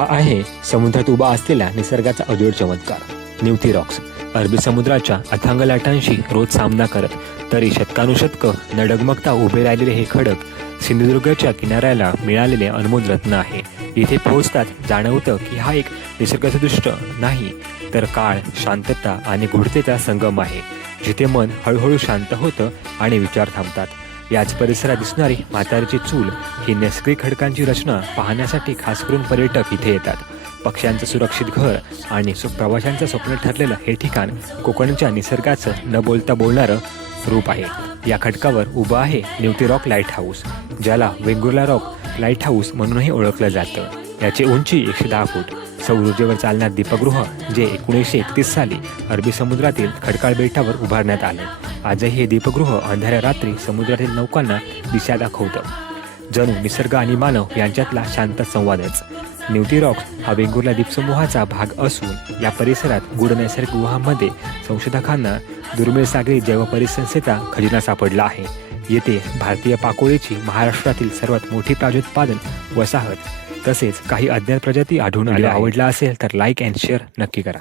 हा आहे समुद्रात उभा असलेला निसर्गाचा अजोड चमत्कार, निवती रॉक्स. अरबी समुद्राच्या अथांग लाटांशी रोज सामना करत तरी शतकानुशतकं न डगमगता उभे राहिलेले हे खडक सिंधुदुर्गच्या किनाऱ्याला मिळालेले अनमोल रत्न आहे. इथे पोहोचतात जाणवतं की हा एक निसर्गसदृष्ट नाही, तर काळ, शांतता आणि गूढतेचा संगम आहे, जिथे मन हळूहळू शांत होतं आणि विचार थांबतात. याच परिसरात दिसणारी म्हातारीची चूल ही नैसर्गिक खडकांची रचना पाहण्यासाठी खास करून पर्यटक इथे येतात. पक्ष्यांचं सुरक्षित घर आणि प्रवाशांचं स्वप्न ठरलेलं हे ठिकाण कोकणच्या निसर्गाचं न बोलता बोलणारं रूप आहे. या खडकावर उभं आहे निवती रॉक लाईट हाऊस, ज्याला वेंगुर्ला रॉक लाईट हाऊस म्हणूनही ओळखलं जातं. याची उंची 110 फूट. सौर ऊर्जेवर चालणारं दीपगृह जे 1931 साली अरबी समुद्रातील खडकाळ बेटावर उभारण्यात आले. आजही हे दीपगृह अंधाऱ्या रात्री समुद्रातील नौकांना दिशा दाखवतं, जणू निसर्ग आणि मानव यांच्यातला शांत संवादच. निवती रॉक्स हा वेंगुर्ला द्वीपसमूहाचा भाग असून या परिसरात गूढ नैसर्गिक गुहांमध्ये संशोधकांना दुर्मिळ सागरी जैव परिसंस्थेचा खजिना सापडला आहे. येथे भारतीय पाकोळीची महाराष्ट्रातील सर्वात मोठी प्राजोत्पादन वसाहत तसेच काही अज्ञात प्रजाती आढळून आल्या. आवडला असेल तर लाईक अँड शेअर नक्की करा.